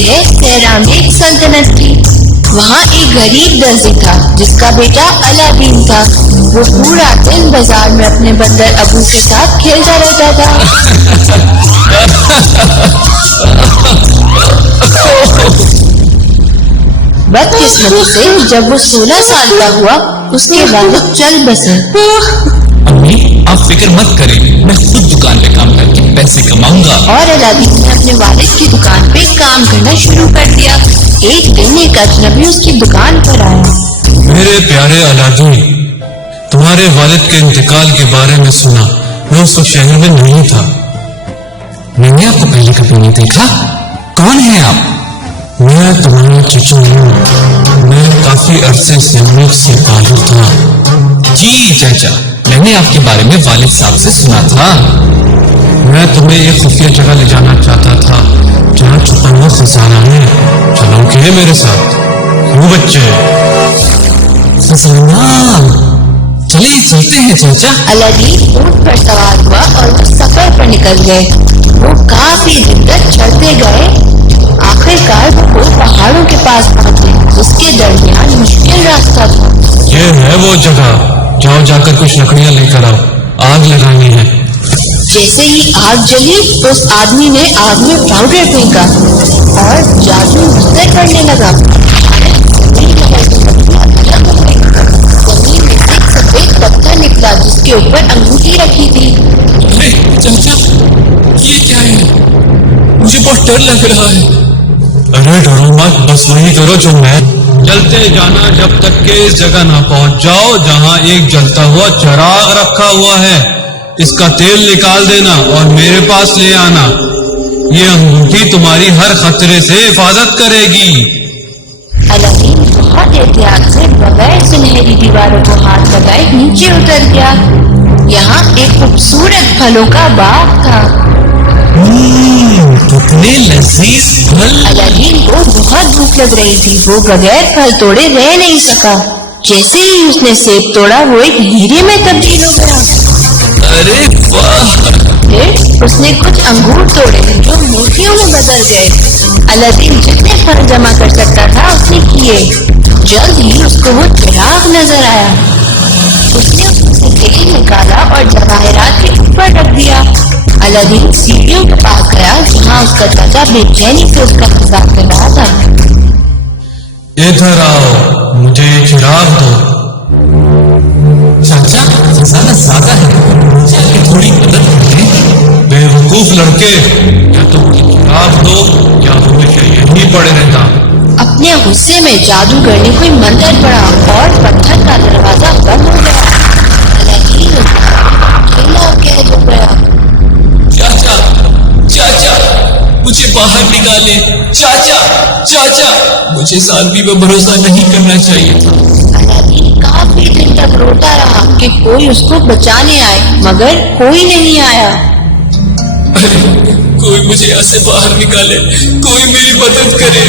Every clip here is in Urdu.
جگہ صحرا میں ایک سلطنت تھی. وہاں ایک غریب درزی تھا جس کا بیٹا الادین تھا. وہ پورا دن بازار میں اپنے بندر ابو کے ساتھ کھیلتا رہتا تھا. بدقسمتی سے جب وہ 16 سال کا ہوا اس کے والد چل بسے. امی آپ فکر مت کریں، میں خود دکان پہ کام کر کے پیسے کماؤں گا. اور الادین نے اپنے والد کی دکان پہ کام کرنا شروع کر دیا. ایک دن ایک اجنبی اس کی دکان پر آیا. میرے پیارے الادین، تمہارے والد کے انتقال کے بارے میں سنا. میں اس وقت شہر میں نہیں تھا. میں نے آپ کو پہلے کبھی نہیں دیکھا. کون ہے آپ؟ میں تمہارا چچا ہوں. میں کافی عرصے سے ملک سے باہر تھا. جی چاچا، میں نے آپ کے بارے میں والد صاحب سے سنا تھا. میں تمہیں ایک خفیہ جگہ لے جانا چاہتا تھا جہاں چھپا ہوا خزانہ ہے. چلو گے میرے ساتھ؟ کیوں بچے؟ خزانہ؟ چلے چلتے ہیں چاچا. الادین اونٹ پر سوار ہوا اور وہ سفر پر نکل گئے. وہ کافی دن تک چڑھتے گئے. آخر کار وہ پہاڑوں کے پاس پہنچے جس کے درمیان مشکل راستہ تھا. یہ ہے وہ جگہ. جاؤ جا کر کچھ لکڑیاں لے کر آؤ، آگ لگانی ہے. جیسے ہی آگ جلی اس آدمی نے آگ میں پاؤڈر پھینکا اور جادو مستر کرنے لگا. زمین میں سے ایک سفید پتھر نکلا جس کے اوپر انگوٹھی رکھی تھی. چاچا یہ کیا ہے؟ مجھے بہت ڈر لگ رہا ہے. ارے ڈرو مت، بس وہی کرو جو میں. چلتے جانا جب تک کہ اس جگہ نہ پہنچ جاؤ جہاں ایک جلتا ہوا چراغ رکھا ہوا ہے. اس کا تیل نکال دینا اور میرے پاس لے آنا. یہ انگوٹھی تمہاری ہر خطرے سے حفاظت کرے گی. الادین بہت احتیاط سے بغیر سنہری دیواروں کو ہاتھ لگائے نیچے اتر گیا. یہاں ایک خوبصورت پھلوں کا باغ تھا. کتنے لذیذ پھل. الادین کو بہت بھوک لگ رہی تھی. وہ بغیر پھل توڑے رہ نہیں سکا. جیسے ہی اس نے سیب توڑا وہ ایک ہیرے میں تبدیل ہو گیا. ارے واہ. پھر اس نے کچھ انگور توڑے جو موتیوں میں بدل گئے. الادین جتنے پھل جمع کر سکتا تھا اس نے کیے. جلد ہی اس کو وہ چراغ نظر آیا. اس نے اس سے تیل نکالا اور جواہرات کے اوپر رکھ دیا. الادین سیڑھیوں کے پاس گیا جہاں اس کا چاچا بے چینی سے اس کا انتظار کر رہا تھا. ادھر آؤ، مجھے یہ چراغ دو. چاچا خزانہ زیادہ ہے، مجھے آپ کی تھوڑی مدد کریں. بے وقوف لڑکے، یا تو مجھے چراغ دو یا ہمیشہ یہیں پڑے رہتا. اپنے غصے میں جادوگر نے کوئی منتر پڑا اور پتھر کا دروازہ بند ہو گیا. الادین اکیلا قید ہو گیا. چاچا چاچا مجھے باہر نکالے. چاچا چاچا مجھے سادگی پہ بھروسہ نہیں کرنا چاہیے تھا. الادین کافی دن تک روتا رہا کہ کوئی اس کو بچانے آئے مگر کوئی نہیں آیا. کوئی مجھے یہاں سے باہر نکالے، کوئی میری مدد کرے.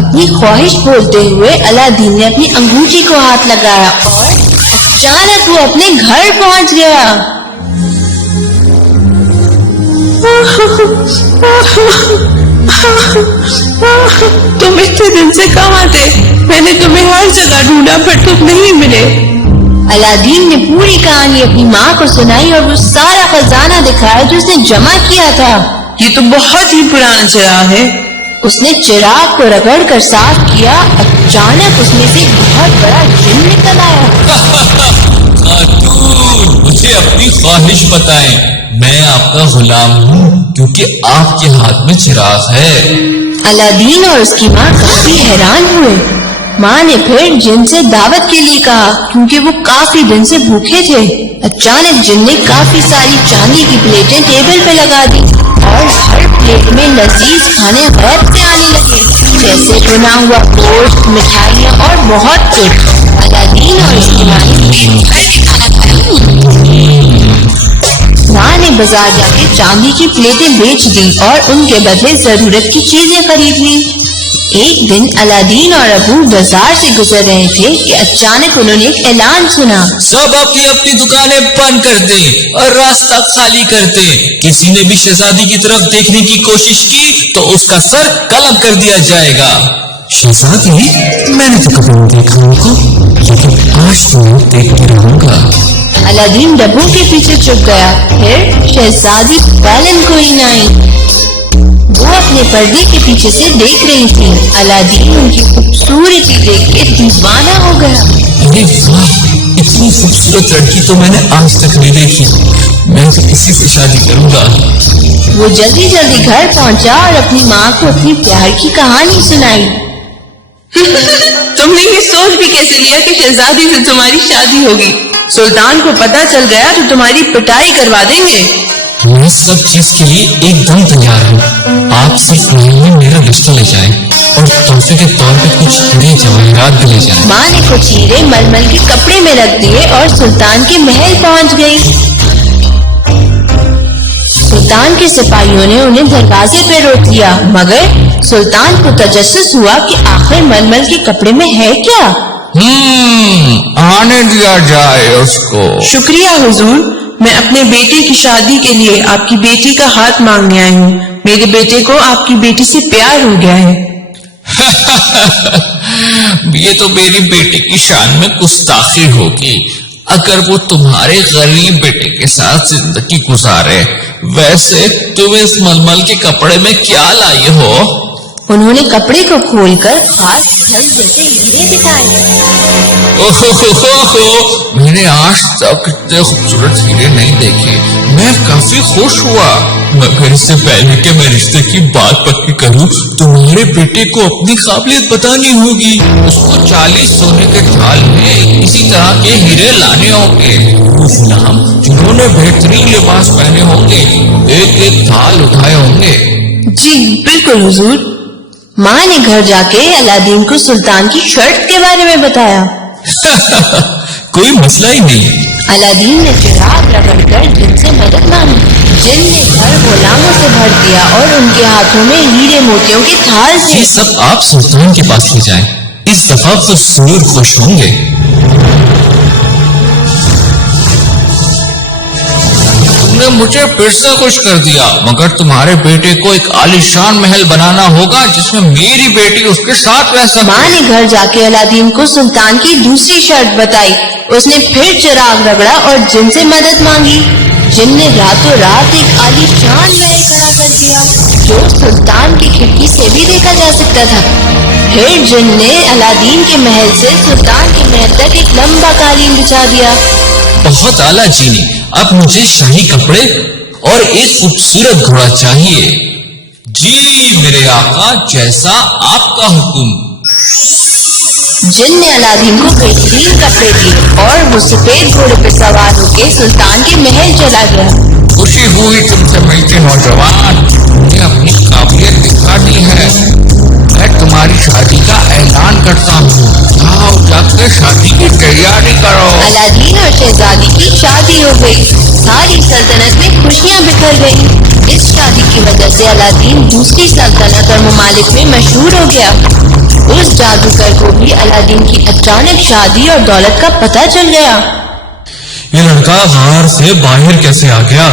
اپنی خواہش بولتے ہوئے الادین نے اپنی انگوٹھی کو ہاتھ لگایا اور اچانک وہ اپنے گھر پہنچ گیا. تم اتنے دن سے کہاں تھے؟ میں نے تمہیں ہر جگہ ڈھونڈا پر تم نہیں ملے. الادین نے پوری کہانی اپنی ماں کو سنائی اور وہ سارا خزانہ دکھایا جو اس نے جمع کیا تھا. یہ تو بہت ہی پرانا چراغ ہے. اس نے چراغ کو رگڑ کر صاف کیا. اچانک اس میں سے ایک بہت بڑا جن نکل آیا. خاتون مجھے اپنی خواہش بتائیں. میں آپ کا غلام ہوں کیونکہ آپ کے ہاتھ میں چراغ ہے. الادین اور اس کی ماں کافی حیران ہوئے. ماں نے پھر جن سے دعوت کے لیے کہا کیونکہ وہ کافی دن سے بھوکے تھے. اچانک جن نے کافی ساری چاندی کی پلیٹیں ٹیبل پہ لگا دی اور ہر پلیٹ میں لذیذ کھانے غیب سے آنے لگے جیسے بنا ہوا گوشت، مٹھائیاں اور بہت کچھ. الادین اور اس کی ماں نے پیٹ بھر کے کھانا کھایا. ماں نے بازار جا کے چاندی کی پلیٹیں بیچ دی اور ان کے بدلے ضرورت کی چیزیں خرید لی. ایک دن الادین اور ابو بازار سے گزر رہے تھے کہ اچانک انہوں نے ایک اعلان سنا. سب اپنی اپنی دکانیں بند کر دیں اور راستہ خالی کر دیں. کسی نے بھی شہزادی کی طرف دیکھنے کی کوشش کی تو اس کا سر قلم کر دیا جائے گا. شہزادی؟ میں نے تو کبھی نہیں دیکھا ان کو، لیکن آج تو میں دیکھتے رہوں گا. الادین ڈبوں کے پیچھے چھپ گیا. پھر شہزادی فعلاً کوئی نہ آئی. وہ اپنے پردے کے پیچھے سے دیکھ رہی تھی. الادین ان کی خوبصورتی دیکھ کے دیوانہ ہو گیا. ارے واہ، اتنی خوبصورت لڑکی تو میں نے آج تک نہیں دیکھی. میں تو اسی سے شادی کروں گا. وہ جلدی جلدی گھر پہنچا اور اپنی ماں کو اپنی پیار کی کہانی سنائی. تم نے یہ سوچ بھی کیسے لیا کہ شہزادی سے تمہاری شادی ہوگی؟ سلطان کو پتہ چل گیا تو تمہاری پٹائی کروا دیں گے. میں سب چیز کے لیے ایک دم تیار ہوں. آپ صرف محل میں میرا رشتہ لے جائیں اور تحفے کے طور پہ کچھ ہیرے جواہرات بھی لے جائیں. ماں نے کچھ ہیرے ململ کے کپڑے میں رکھ دیے اور سلطان کے محل پہنچ گئی. سلطان کے سپاہیوں نے انہیں دروازے پہ روک لیا، مگر سلطان کو تجسس ہوا کہ آخر ململ کے کپڑے میں ہے کیا. آنے دیا جائے اس کو. شکریہ حضور، میں اپنے بیٹے کی شادی کے لیے آپ کی بیٹی کا ہاتھ مانگنے آئی ہوں. میرے بیٹے کو آپ کی بیٹی سے پیار ہو گیا ہے. یہ تو میری بیٹے کی شان میں گستاخی ہوگی اگر وہ تمہارے غریب بیٹے کے ساتھ زندگی گزارے. ویسے تم اس ململ کے کپڑے میں کیا لائی ہو؟ انہوں نے کپڑے کو کھول کر خاص پھل جیسے ہیرے دکھائے. میں نے آج تک اتنے خوبصورت ہیرے نہیں دیکھے. میں کافی خوش ہوا، مگر اس سے پہلے کہ میں رشتے کی بات پکی کروں تمہارے بیٹے کو اپنی قابلیت بتانی ہوگی. اس کو 40 سونے کے ڈھال میں اسی طرح کے ہیرے لانے ہوں گے. اس نام جنہوں نے بہترین لباس پہنے ہوں گے ایک ایک ڈھال اٹھائے ہوں گے. جی بالکل حضور. ماں نے گھر جا کے الادین کو سلطان کی شرط کے بارے میں بتایا. کوئی مسئلہ ہی نہیں. الادین نے چراغ رگڑ کر جن سے مدد مانگی. جن نے گھر غلاموں سے بھر دیا اور ان کے ہاتھوں میں ہیرے موتیوں کے تھال تھے. یہ سب آپ سلطان کے پاس لے جائیں، اس دفعہ تو ضرور خوش ہوں گے. تم نے مجھے پھر سے خوش کر دیا، مگر تمہارے بیٹے کو ایک عالیشان محل بنانا ہوگا جس میں میری بیٹی اس کے ساتھ رہ سکے. ماں نے گھر جا کے الادین کو سلطان کی دوسری شرط بتائی. اس نے پھر چراغ رگڑا اور جن سے مدد مانگی. جن نے راتوں رات ایک عالیشان محل کھڑا کر دیا جو سلطان کی کھڑکی سے بھی دیکھا جا سکتا تھا. پھر جن نے الادین کے محل سے سلطان کے محل تک ایک لمبا قالین بچھا دیا. بہت اعلیٰ جینی. اب مجھے شاہی کپڑے اور ایک خوبصورت گھوڑا چاہیے. جی میرے آقا، جیسا آپ کا حکم. جن نے الادین کو بہترین کپڑے دیے اور وہ سفید گھوڑے پہ سوار ہو کے سلطان کے محل چلا گیا. خوشی ہوئی تم سے ملتے نوجوان. تم نے اپنی قابلیت دکھا دی ہے. میں تمہاری شادی کا اعلان کرتا ہوں. آؤ جا کے شادی کی تیاری کرو. الادین اور شہزادی کی شادی ہو گئی. ساری سلطنت میں خوشیاں بکھر گئیں. اس شادی کی وجہ سے الادین دوسری سلطنت اور ممالک میں مشہور ہو گیا. اس جادوگر کو بھی الادین کی اچانک شادی اور دولت کا پتہ چل گیا. یہ لڑکا غار سے باہر کیسے آ گیا؟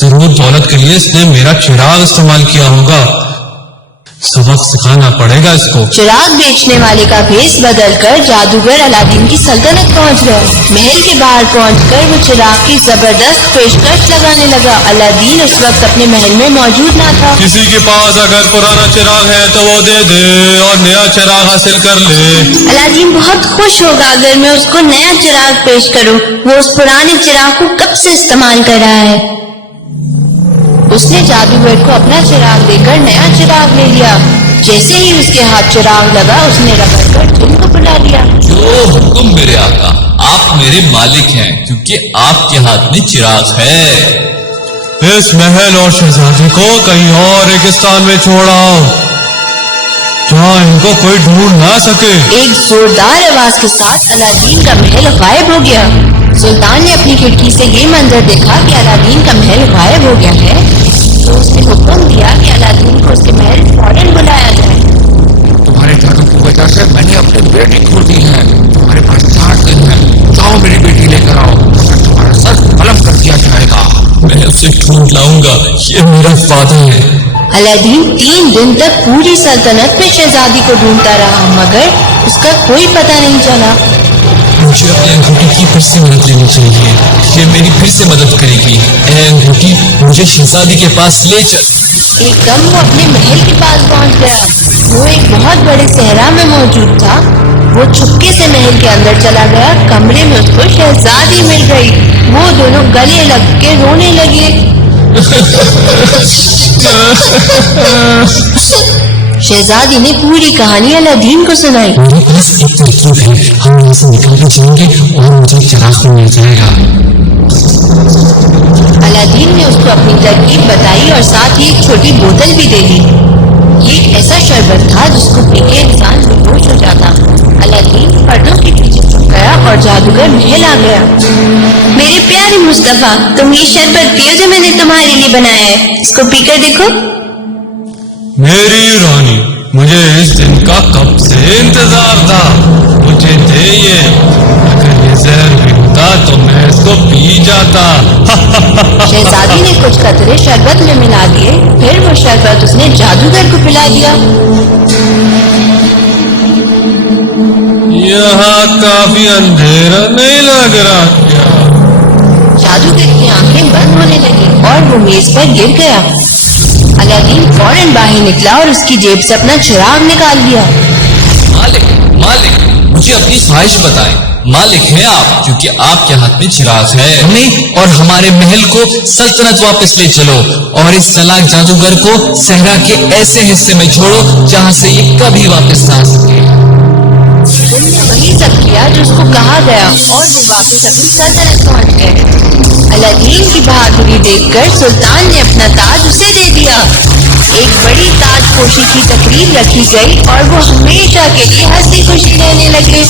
ضرور دولت کے لیے اس نے میرا چراغ استعمال کیا ہوگا. سبق سکھانا پڑے گا اس کو. چراغ بیچنے والے کا بھیس بدل کر جادوگر الادین کی سلطنت پہنچ گیا. محل کے باہر پہنچ کر وہ چراغ کی زبردست پیشکش لگانے لگا. الادین اس وقت اپنے محل میں موجود نہ تھا. کسی کے پاس اگر پرانا چراغ ہے تو وہ دے دے اور نیا چراغ حاصل کر لے. الادین بہت خوش ہوگا اگر میں اس کو نیا چراغ پیش کروں. وہ اس پرانے چراغ کو کب سے استعمال کر رہا ہے. اس نے جادوگر کو اپنا چراغ دے کر نیا چراغ لے لیا. جیسے ہی اس کے ہاتھ چراغ لگا اس نے رگڑ کر جن کو بلا لیا. جو حکم میرے آقا. آپ میرے مالک ہیں کیونکہ آپ کے ہاتھ میں چراغ ہے. اس محل اور شہزادی کو کہیں اور ریگستان میں چھوڑاؤ جہاں ان کو کوئی ڈھونڈ نہ سکے. ایک زوردار آواز کے ساتھ الادین کا محل غائب ہو گیا. سلطان نے اپنی کھڑکی سے یہ منظر دیکھا کہ الادین کا محل غائب ہو گیا ہے تو اس نے حکم دیا کہ الادین کو اس کے محل فوراً بلایا جائے. یہ میرا وعدہ ہے۔ الادین 3 دن تک پوری سلطنت میں شہزادی کو ڈھونڈتا رہا مگر اس کا کوئی پتہ نہیں چلا۔ مجھے اپنے انگوٹھی کی پھر سے مدد لینی چاہیے، یہ میری پھر سے مدد کرے گی۔ اے انگوٹھی مجھے شہزادی کے پاس لے چل۔ ایک دم وہ اپنے محل کے پاس پہنچ گیا۔ وہ ایک بہت بڑے صحرا میں موجود تھا۔ وہ چھپکے سے محل کے اندر چلا گیا۔ کمرے میں اس کو شہزادی مل گئی۔ وہ دونوں گلے لگ کے رونے لگے۔ شہزادی نے پوری کہانی الادین کو سنائی۔ میرے پاس ایک ترکیب ہے، ہم یہاں سے نکل کے جائیں گے اور مجھے ایک چراغ مل جائے گا۔ الادین نے اس کو اپنی ترکیب بتائی اور ساتھ ہی ایک چھوٹی بوتل بھی دے دی۔ یہ ایک ایسا شربت تھا جس کو پی کے انسان بے ہوش ہو جاتا۔ الادین پردوں کے پیچھے چھپ گیا اور جادوگر محل آ گیا۔ میرے پیارے مصطفیٰ، تم یہ شربت پیو جو میں نے تمہارے لیے بنایا ہے، اس کو پی کر دیکھو۔ میری رانی، مجھے اس دن کا کب سے انتظار تھا، مجھے دے یہ، اگر یہ زہر بھی ہوتا تو میں اس کو پی جاتا۔ شہزادی نے کچھ قطرے شربت میں ملا دیے، پھر وہ شربت اس نے جادوگر کو پلا دیا۔ یہاں کافی اندھیرا نہیں لگ رہا کیا؟ جادوگر کی آنکھیں بند ہونے لگی اور وہ میز پر گر گیا۔ الادین فوراً باہر نکلا اور اس کی جیب سے اپنا چراغ نکال لیا۔ مالک مجھے اپنی خواہش بتائیں۔ مالک ہیں آپ، کیونکہ آپ کے ہاتھ میں چراغ ہے۔ ہمیں اور ہمارے محل کو سلطنت واپس لے چلو اور اس چلاک جادوگر کو صحرا کے ایسے حصے میں چھوڑو جہاں سے یہ کبھی واپس نہ آ سکے۔ تم نے وہی سب کیا جو اس کو کہا گیا اور وہ واپس اپنی سلطنت پہنچ گئے۔ الادین کی بہادری دیکھ کر سلطان نے اپنا تاج اسے دے دیا۔ ایک بڑی تاج پوشی کی تقریب رکھی گئی اور وہ ہمیشہ کے لیے ہنسی خوشی رہنے لگے۔